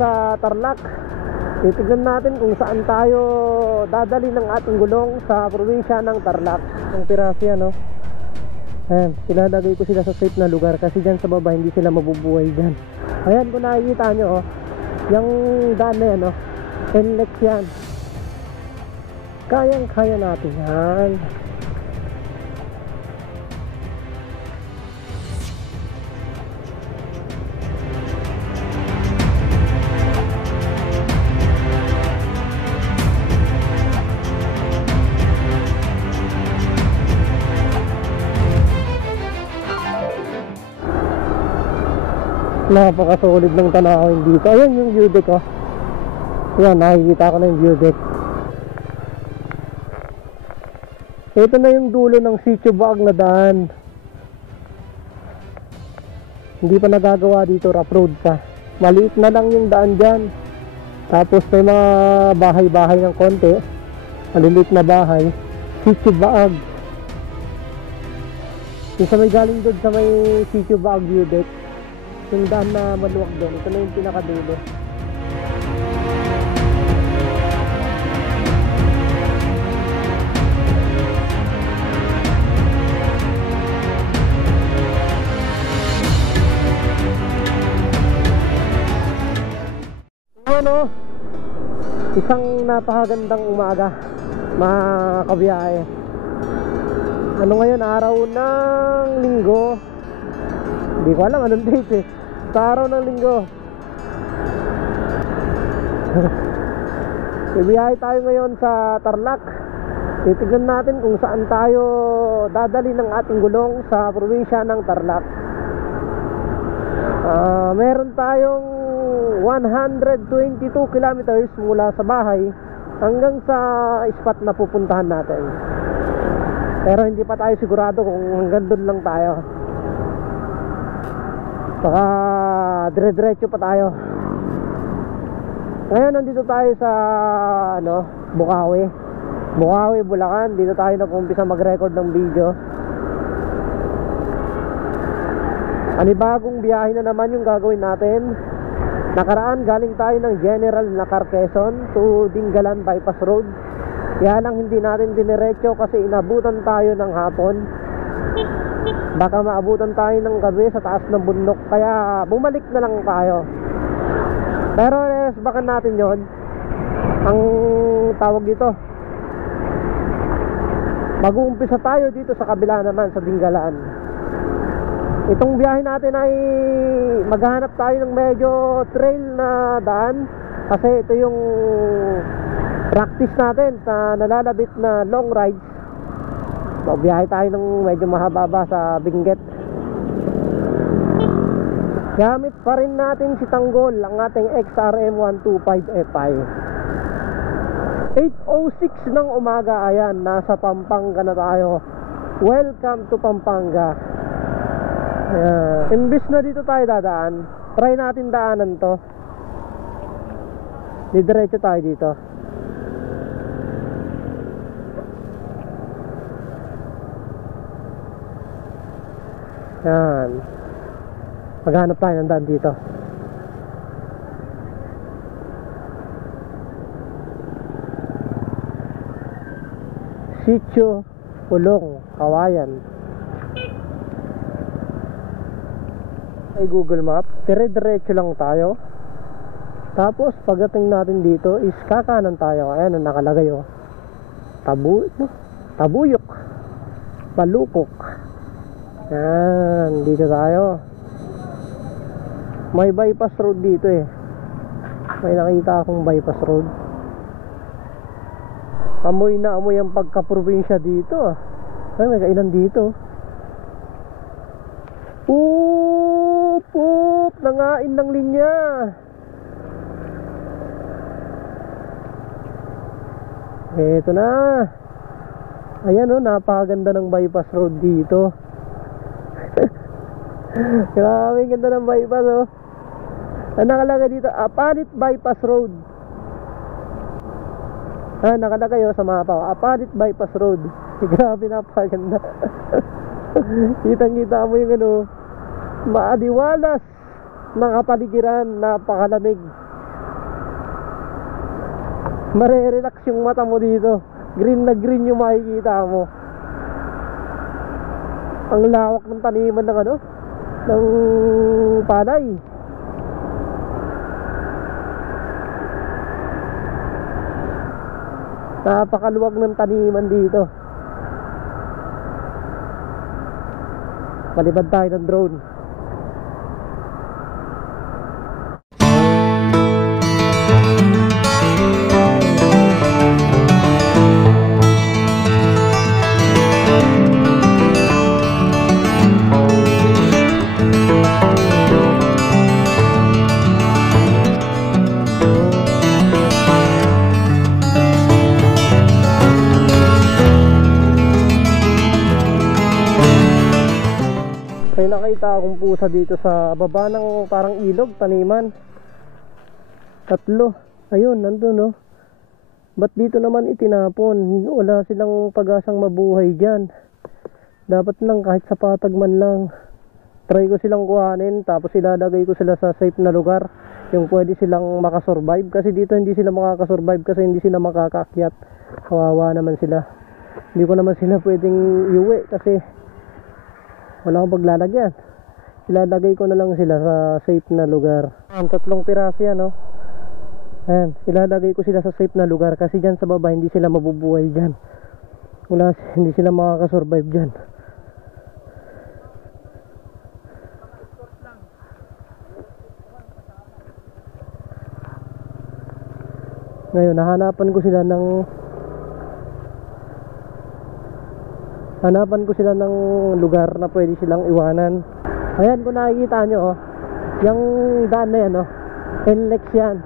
sa Tarlac. Titignan natin kung saan tayo dadali ng ating gulong sa probinsya ng Tarlac. Ang piraso yan, no? Ayan, pinalagay ko sila sa safe na lugar kasi dyan sa baba hindi sila mabubuhay dyan. Ayan, kung nakikita nyo, oh, yung daan na yan, oh, NLEX yan. Kayang-kaya natin yan. Napakasolid ng tanawin dito. Ayan yung view deck, oh. Ayan, nakikita ko na yung view deck. Ito na yung dulo ng Sitio Baag na daan. Hindi pa nagagawa dito, rough road pa. Maliit na lang yung daan dyan. Tapos may mga bahay-bahay ng konti. Maliliit na bahay. Sitio Baag. Yung sa may galing doon sa may Sitio Baag view deck, yung daan na maluwag doon, ito na yung pinakadulo. Ano, isang napakagandang umaga mga kabiyahe. Ano ngayon, araw ng linggo, hindi ko alam anong date eh. Sa araw ng linggo ibiyahe tayo ngayon sa Tarlac. Titignan natin kung saan tayo dadali ng ating gulong sa probinsya ng Tarlac. Meron tayong 122 kilometers mula sa bahay hanggang sa spot na pupuntahan natin. Pero hindi pa tayo sigurado kung hanggang doon lang tayo. Baka dire-diretso pa tayo. Ngayon nandito tayo sa Bukawi, Bulacan. Dito tayo nag-umpisa mag-record ng video. Anibagong biyahe na naman yung gagawin natin. Nakaraan galing tayo ng General Nakar, Quezon to Dingalan Bypass Road. Kaya lang hindi natin diniretso kasi inabutan tayo ng hapon. Baka maabutan tayo ng gabi sa taas ng bundok, kaya bumalik na lang tayo. Pero baka natin yon. Ang tawag dito, mag-uumpisa tayo dito sa kabila naman sa Dingalan. Itong biyahe natin ay maghahanap tayo ng medyo trail na daan, kasi ito yung practice natin sa nalalabit na long rides. So, biyahe tayo ng medyo mahaba sa Benguet. Gamit pa rin natin si Tanggol, ang ating XRM 125Fi. 8:06 ng umaga, ayan, nasa Pampanga na tayo. Welcome to Pampanga. Imbis na dito tayo dadaan, try natin daanan to. Didiretso tayo dito. Yan. Maghanap tayo ng daan dito. Sitio Pulong, Kawayan. Ay Google Map, dire-diretso lang tayo. Tapos pagdating natin dito is kakanan tayo. Ayan ang nakalagay, oh. Tabuyok, Palukok. Yan, dito tayo. May bypass road dito eh. May nakita akong bypass road. Amoy na amoy ang pagka-probinsya dito, ah. Ay, may kainan dito. Poop! Nangain ng linya. Eto na. Ayan, oh, napakaganda ng bypass road dito. Grabe, ganda ng bypass, oh. Ang nakalagay dito, Apalit Bypass Road. Nakalagay, oh, sa mapa, oh, Apalit Bypass Road. Grabe, napakaganda. Kitang-kita mo yung maadiwalas ng kapaligiran, napakalamig. Marerelax yung mata mo dito. Green na green yung makikita mo. Ang lawak ng taniman ng ano, ng palay. Napakaluwag ng taniman dito. Palibad tayo ng drone. May nakita akong pusa dito sa baba ng parang ilog, taniman. 3. Ayun, nandun no. Ba't dito naman itinapon? Wala silang pag-asang mabuhay dyan. Dapat lang kahit sa patag man lang. Try ko silang kuhanin, tapos ilalagay ko sila sa safe na lugar, yung pwede silang makasurvive. Kasi dito hindi sila makakasurvive kasi hindi sila makakaakyat. Kawawa naman sila. Hindi ko naman sila pwedeng iuwi kasi wala akong paglalagyan. Ilalagay ko na lang sila sa safe na lugar. Ang 3 piraso yan, no? Ayan, ilalagay ko sila sa safe na lugar kasi dyan sa baba hindi sila mabubuhay dyan. Hindi sila makakasurvive dyan. Ngayon, hanapan ko sila ng lugar na pwede silang iwanan. Ayan, kung nakikita nyo, yung daan na yan, NLEX yan.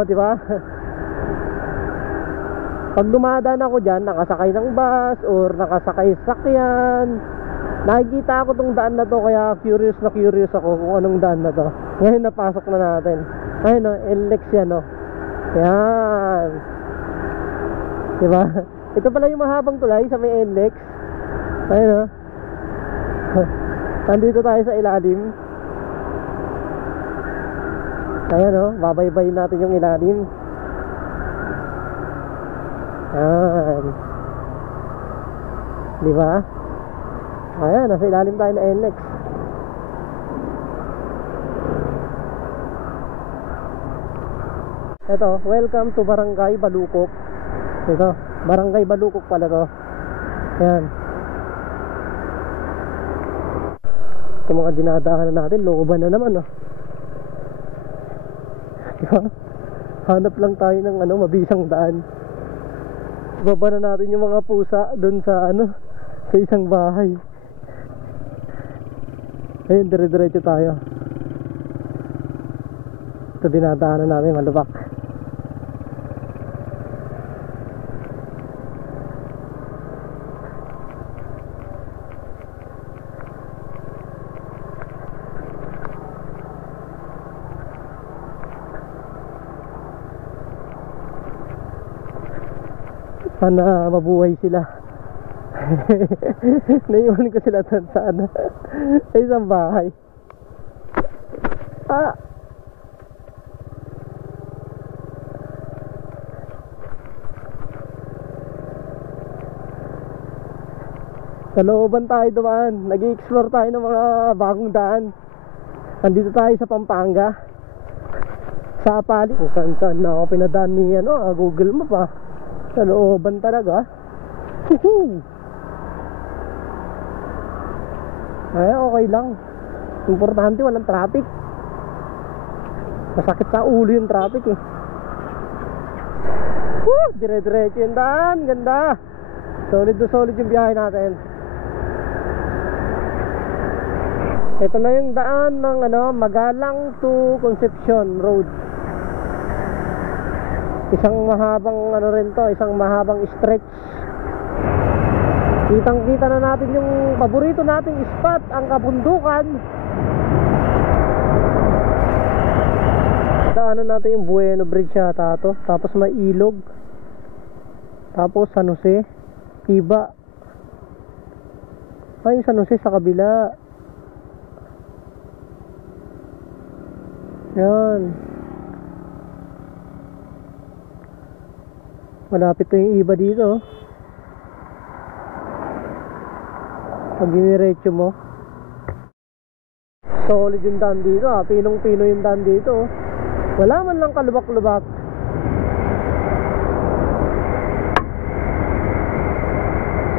Diba? Pag dumadaan ako dyan, nakasakay ng bus or nakasakay sakyan, nakikita ako tong daan na to, kaya curious ako kung anong daan na to. Ngayon, napasok na natin. Ayun, NLEX yan, yan. Diba? Ito pala yung mahabang tulay sa may NLEX. Ayun, nandito tayo sa ilalim. Ayan, babaybayin natin yung ilalim. Ayan. Diba? Ayan, nasa ilalim tayo na NLEX. Ito, welcome to Barangay Balukok. Ito, Barangay Balukok pala to. Ayan. Ito mga dinadaanan natin, looban na naman, diba? Hanap lang tayo ng mabisang daan. Baba na natin yung mga pusa dun sa sa isang bahay. Ayun, dire-diretso tayo. Ito dinadaanan natin, malubak. Sana mabuhay sila. Naiwan ko sila sa sa isang bahay. Sa looban tayo dumaan. Nag-i-explore tayo ng mga bagong daan. Nandito tayo sa Pampanga, sa Apali. Kung saan na ako pinadaan ni Google Map Sa looban talaga. Ay, okay lang. Importante walang traffic. Masakit sa ulo yung traffic Dire-diretso yung daan. Ganda. Solid na solid yung biyahe natin. Ito na yung daan ng Magalang to Concepcion Road. Isang mahabang isang mahabang stretch. Kitang-kita na natin yung paborito nating spot, ang kabundukan. Daanan natin yung Bueno Bridge yata to. Tapos may ilog. Tapos San Jose, Iba. Ay, San Jose sa kabila. Yan. Malapit na yung iba dito. Pag diniretso mo, solid yung daan dito ah. Pinong-pino yung daan dito. Wala man lang kalubak-lubak.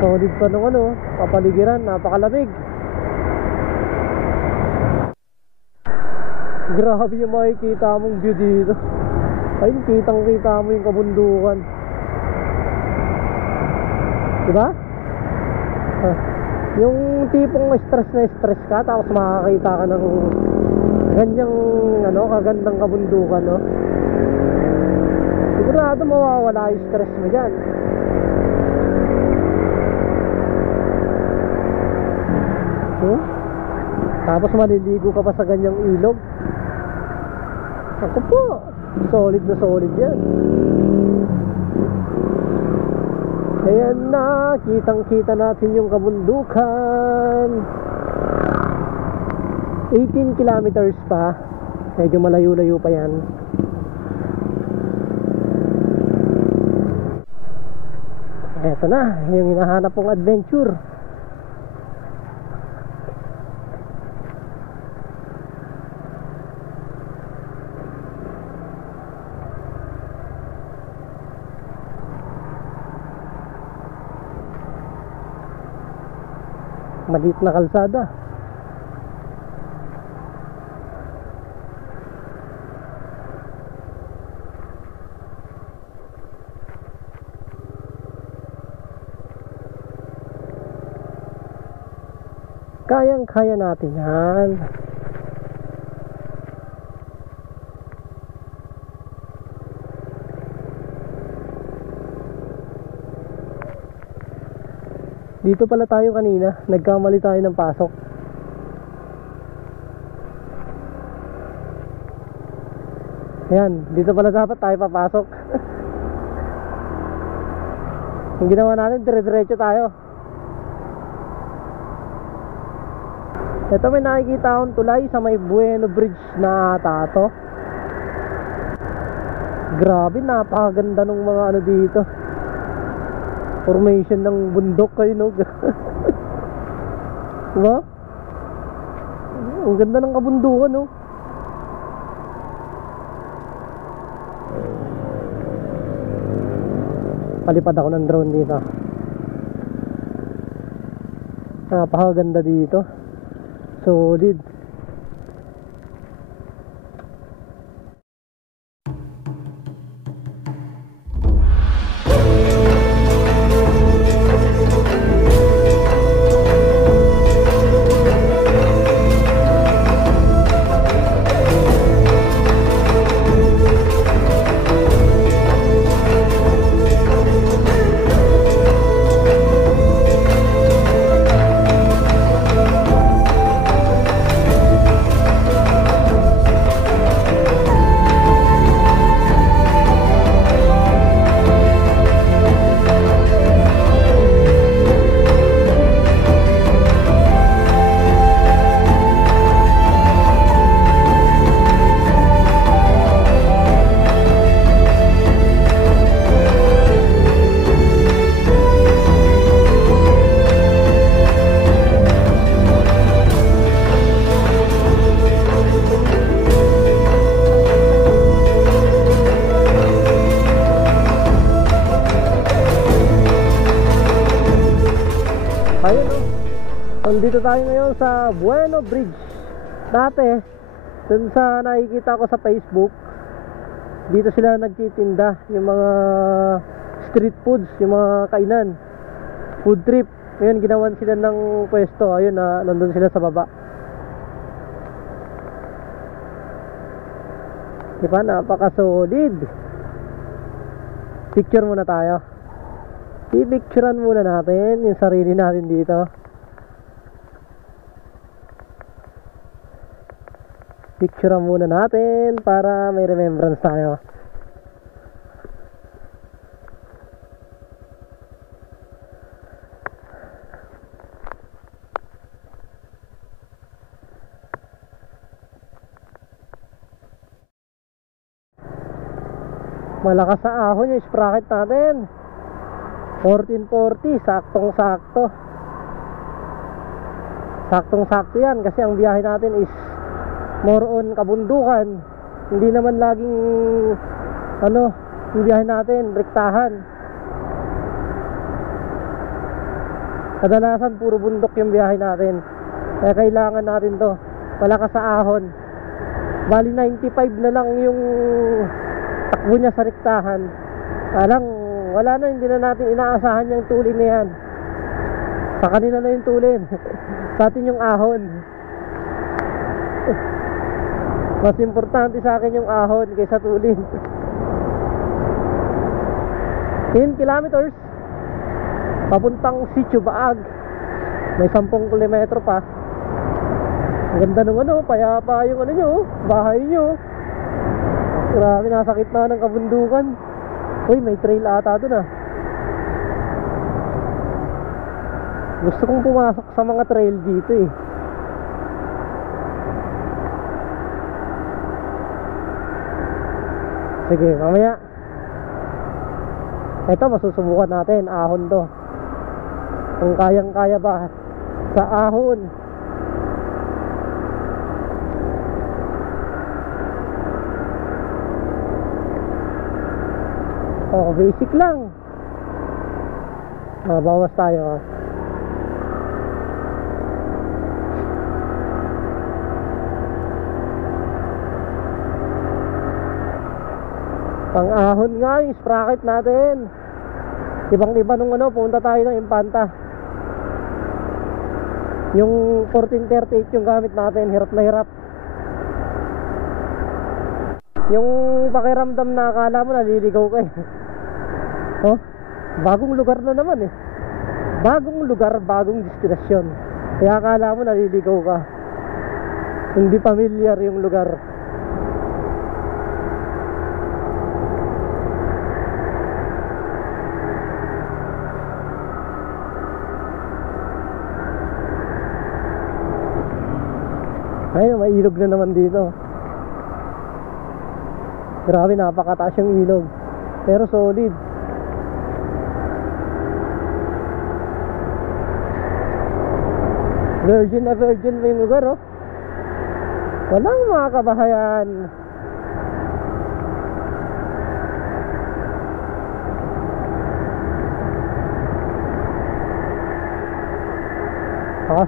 Solid pa nung ano, papaligiran, napakalamig. Grabe yung makikita mong view dito. Ayun, kitang-kita mo yung kabundukan. Diba? Yung tipong stress na stress ka, tapos makakita ka ng ganyang ano, kagandang kabundukan, no? Sigurado mawawala yung stress mo dyan. Tapos maliligo ka pa sa ganyang ilog. Ako po, solid na solid yan. Ayan na, kitang kita natin yung kabundukan. 18 kilometers pa. Medyo malayo-layo pa yan. Eto na, yung hinahanap kong adventure. Maliit na kalsada. Kayang-kaya natin yan. Dito pala tayo kanina, nagkamali tayo ng pasok. Ayan, dito pala dapat tayo papasok. Ang ginawa natin, dire-diretso tayo. Ito, may nakikita akong tulay sa may Bueno Bridge na ata to. Grabe, napakaganda ng mga ano dito. Formation ng bundok kayo, no? Diba? Ang ganda ng kabundukan, no? Palipad ako ng drone dito. Napakaganda dito. Solid. Dito tayo ngayon sa Bueno Bridge. Dati, dun sa nakikita ko sa Facebook, dito sila nagtitinda yung mga street foods, yung mga kainan, food trip. Ngayon ginawan sila ng pwesto. Ayun na, nandun sila sa baba. Diba, napaka-solid. Picture muna tayo. I-picturean muna natin yung sarili natin dito. Picturean muna natin para may remembrance tayo. Malakas sa ahon yung sprocket natin. 1440, saktong-sakto. Saktong-sakto yan kasi ang biyahe natin is more on kabundukan. Hindi naman laging yung biyahe natin rektahan. Kadalasan puro bundok yung biyahe natin. Kaya kailangan natin to. Malakas sa ahon. Bali 95 na lang yung takbo niya sa rektahan. Parang wala na, hindi na natin inaasahan yung tulin na yan. Sa kanila na yung tulin. Sa atin yung ahon. Mas importante sa akin yung ahon kaysa tulin. 10 kilometers papuntang Sitio Baag. May 10 kilometro pa. Ang ganda ng payapa yung nyo, bahay nyo. Grabe, nasa gitna ng kabundukan. Uy, may trail ata doon ah. Gusto kong pumasok sa mga trail dito eh. Sige, mamaya. Ito, masusubukan natin. Ahon to. Kung kayang-kaya ba sa ahon. Oh, basic lang. Bawas tayo. Pang-ahon nga yung sprocket natin. Ibang-iba nung punta tayo ng Impanta. Yung 1438 yung gamit natin, hirap na hirap. Yung pakiramdam na akala mo naliligaw ka eh. Oh, bagong lugar na naman eh. Bagong lugar, bagong destinasyon. Kaya akala mo naliligaw ka. Hindi familiar yung lugar. Ayun, may ilog na naman dito. Grabe, napakataas yung ilog. Pero solid. Virgin na virgin pa yung lugar, oh. Walang mga kabahayan.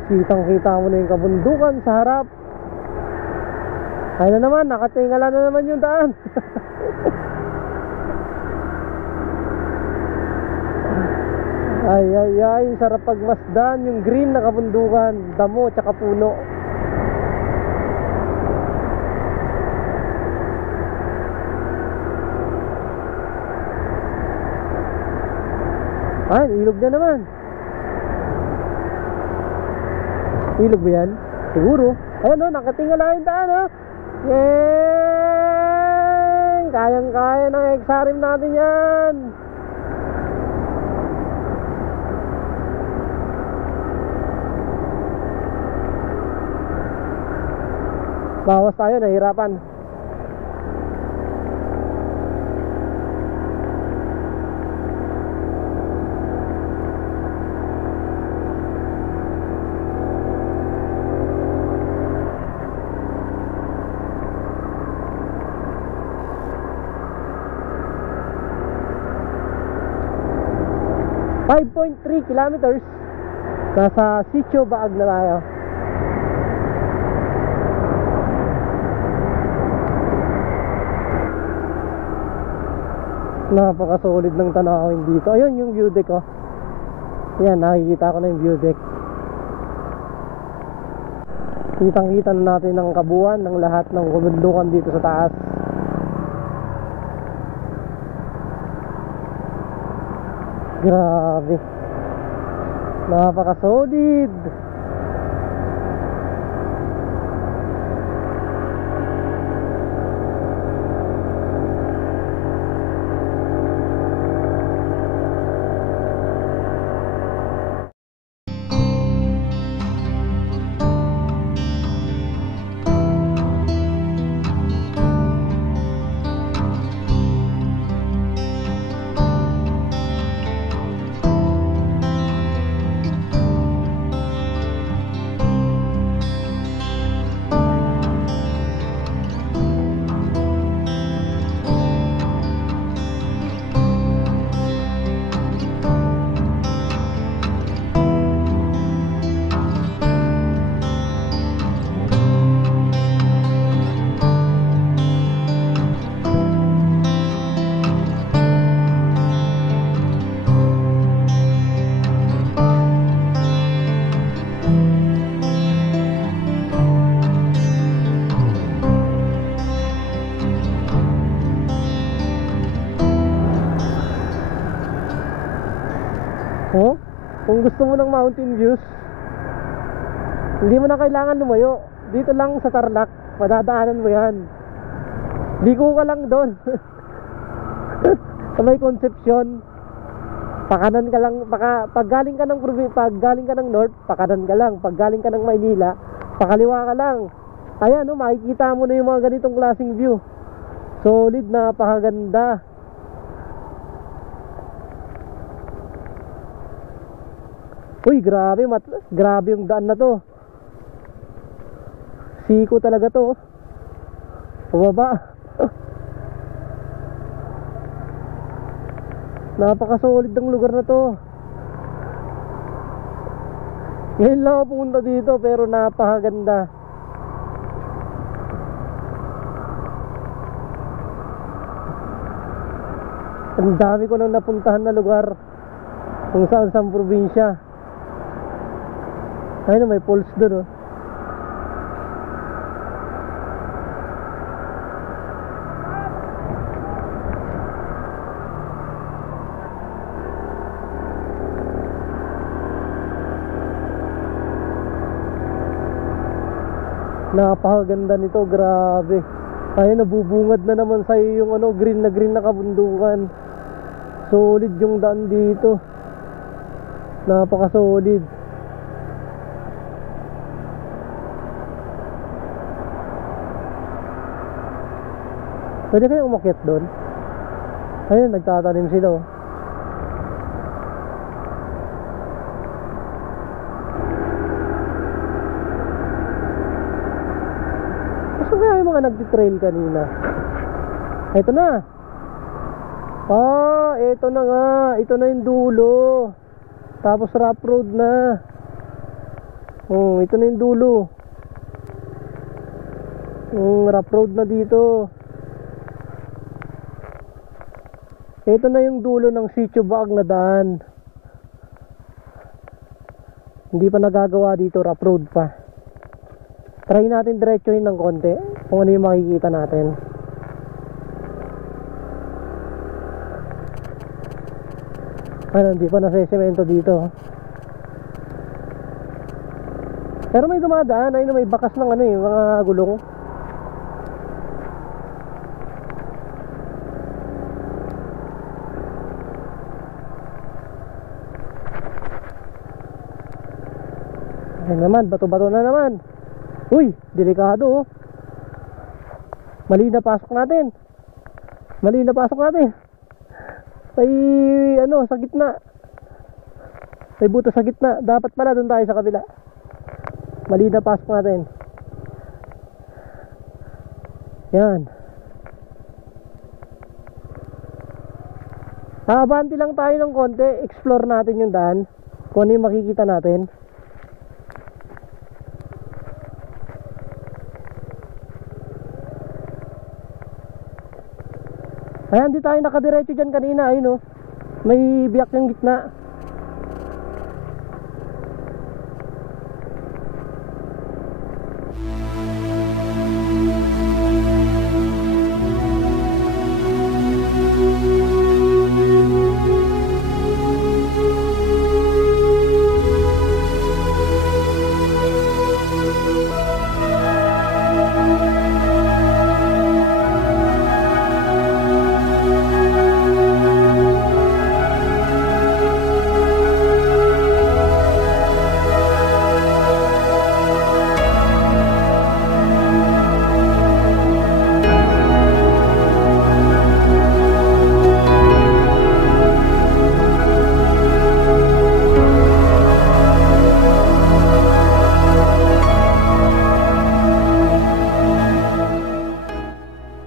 Kitang-kita mo na yung kabundukan sa harap. Ayun na naman, nakatingala na naman yung daan. Ay, sarap pagmasdan. Yung green na kabundukan, damo tsaka puno. Ay, ilog na naman. Ilog ba yan? Siguro. Ayun o, nakatingala yung daan o. Yeng! Kayang-kaya ng XRM natin yan. Bawas tayo, nahirapan. .3 kilometers. Nasa Sitio Baag na tayo. Napaka-solid ng tanawin dito. Ayun yung view deck oh. Yan, nakikita ko na yung view deck. Kitang-kita na natin ang kabuuan ng lahat ng kabundukan dito sa taas. Grabe. Napaka-solid. Oh, kung gusto mo ng mountain views, hindi mo na kailangan lumayo. Dito lang sa Tarlac, madadaanan mo yan. Liko ka lang doon. Sa may Concepcion, pakanan ka lang, pag galing ka ng north, pakanan ka lang. Pag galing ka ng Maynila, pakaliwa ka lang. Ayan, no, makikita mo na yung mga ganitong klaseng view. Solid, napakaganda. Uy, grabe, grabe yung daan na to. Siko talaga to. Pababa. Napakasolid ng lugar na to. Ngayon lang ako pumunta dito, pero napakaganda. Ang dami ko nang napuntahan na lugar kung saan probinsya. Ayun, may falls doon, oh. Napakaganda nito, grabe. Ayun, nabubungad na naman sa'yo yung ano, green na kabundukan. Solid yung daan dito. Napaka-solid. Pwede kayong umakyat doon. Ayun, nagtatanim sila, oh. Gusto kaya yung mga nagtitrail kanina? Ito na. Ito na nga. Ito na yung dulo. Tapos rough road na. Ito na yung dulo. Rough road na dito. Ito na yung dulo ng Sitio Baag na daan. Hindi pa nagagawa dito, rough road pa. Try natin diretsuhin ng konti kung ano yung makikita natin. Hindi pa nasa-semento dito. Pero may dumadaan, ayun, may bakas ng ano, mga gulong. Ayun naman, bato-bato na naman. Uy, delikado, oh. Mali na pasok natin. May sa gitna. May buto sa gitna. Dapat pala doon tayo sa kabila. Mali na pasok natin. Yan. Abanti lang tayo ng konti. Explore natin yung daan, kung ano yung makikita natin. Ayan, di tayo nakadiretso dyan kanina. Ayun, oh. May biyak yung gitna.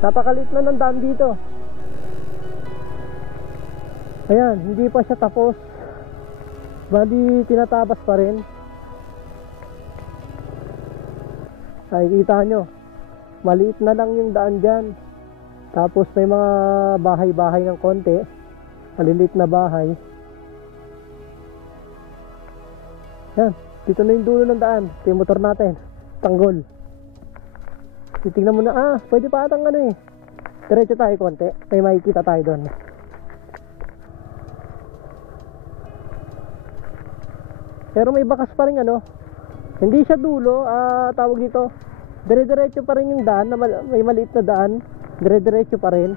Napakalit na ng daan dito. Ayan, hindi pa siya tapos. Bali, tinatabas pa rin. Nakikita nyo, maliit na lang yung daan dyan. Tapos may mga bahay-bahay ng konti. Maliliit na bahay. Ayan, dito na yung dulo ng daan. Ito yung motor natin, tanggol. Titignan mo na, pwede pa atang diretso tayo konti, may makikita tayo doon. Pero may bakas pa rin ano. Hindi siya dulo, tawag dito. Dire-diretso pa rin yung daan, na may maliit na daan. Dire-diretso pa rin.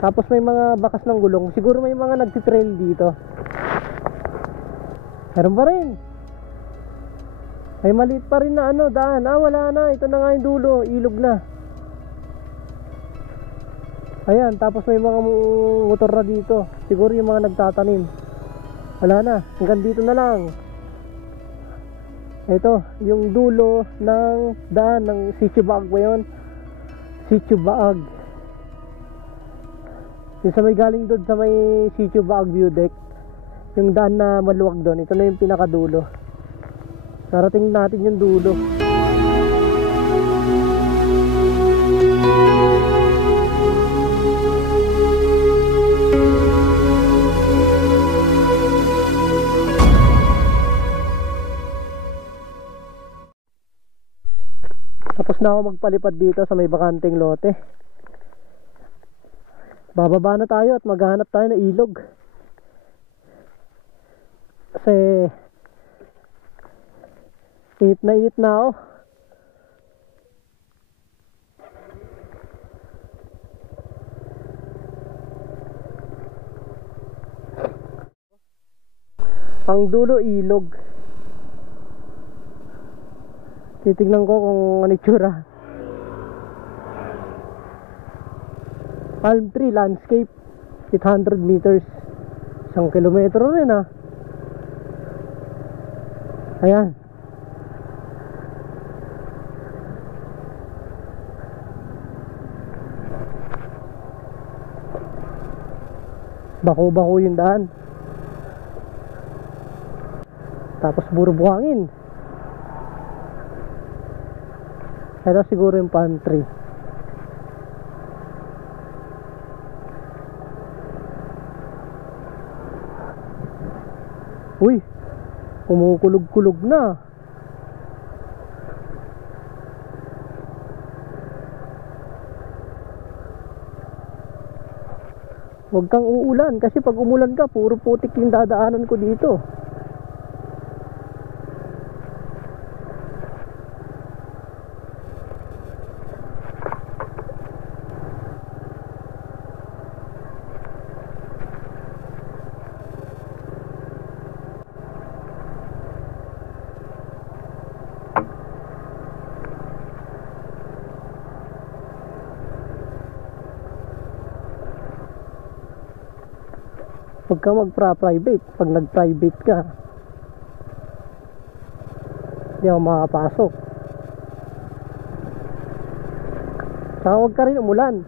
Tapos may mga bakas ng gulong. Siguro may mga nagtitrail dito. Meron pa rin. May maliit pa rin na ano, daan. Wala na. Ito na nga yung dulo. Ilog na. Ayan, tapos may mga motor na dito. Siguro yung mga nagtatanim. Wala na. Hanggang dito na lang. Ito, yung dulo ng daan ng Sitio Baag ba yun? Sitio Baag. Yung sa may galing doon sa may Sitio Baag view deck. Yung daan na maluwag doon. Ito na yung pinakadulo. Narating natin yung dulo. Tapos na ako magpalipad dito sa may bakanteng lote. Bababa na tayo at maghahanap tayo ng ilog. Kasi init na ako. Ang dulo ilog. Titignan ko kung ano itsura. Palm tree landscape, 800 meters. 1 kilometro rin Ayan. Bako-bako yung daan. Tapos puro buhangin. Ito siguro yung palm tree. Uy, kumukulog-kulog na. Huwag kang uulan kasi pag umulan ka, puro putik yung dadaanan ko dito. Huwag ka magpa-private. Pag nag-private ka, hindi ako makapasok. Saka huwag ka rin umulan.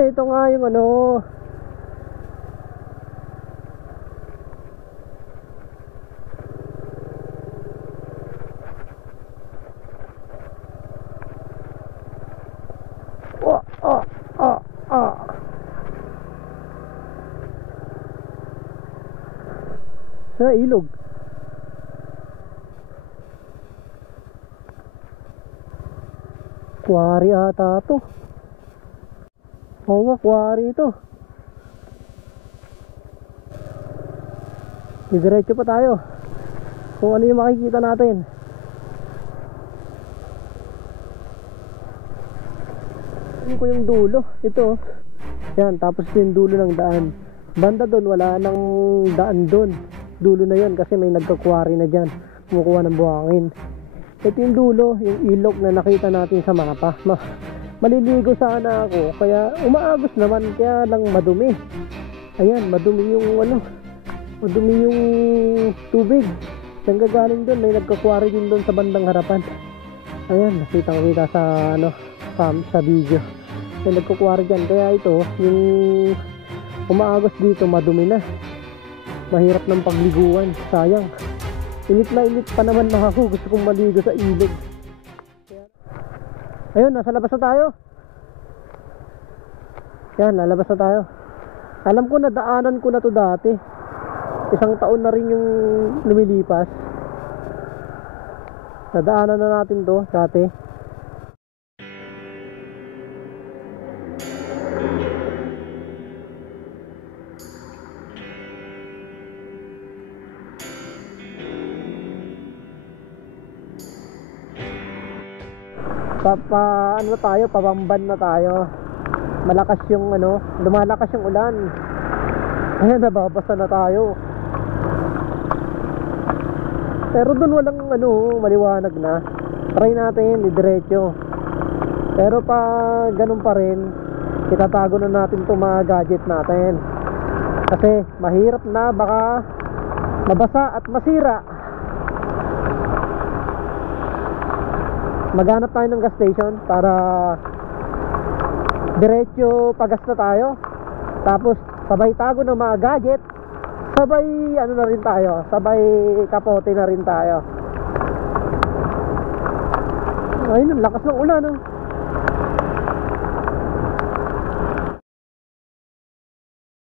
Ito nga yung ano. Sa ilog. Quarry ata to. Oo nga, quarry ito. Diretso pa tayo. Kung ano yung makikita natin. Hindi ko yung dulo. Ito. Yan, tapos yung dulo ng daan. Banda doon, wala nang daan doon. Dulo na yun kasi may nagka-quarry na dyan. Kumukuha ng buhangin. Ito yung dulo, yung ilog na nakita natin sa mapa. Maliligo sana ako, kaya umaagos naman, kaya lang madumi. Ayan, madumi yung madumi yung tubig. Saan gagaling doon? May nagka-quarry din doon sa bandang harapan. Ayan, nakita sa video. May nagka-quarry dyan, kaya ito, yung umaagos dito, madumi na. Mahirap ng pagliguan, sayang. Init na init pa naman ako. Gusto kong maligo sa ilog. Ayun, nasa labas na tayo. Yan, lalabas na tayo. Alam ko na daanan ko na to dati. 1 taon na rin yung lumilipas. Nadaanan na natin to dati. ano tayo, pabamban na tayo. Malakas yung lumalakas yung ulan. Ayan, nababasa na tayo. Pero dun walang maliwanag na. Try natin didiretso. Pero pa ganun pa rin, itatago na natin itong mga gadget natin. Kasi mahirap na, baka mabasa at masira. Maghanap tayo ng gas station para diretso pagas na tayo. Tapos sabay tago ng mga gadget, sabay na rin tayo, sabay kapote na rin tayo. Ayun, ang lakas ng ulan.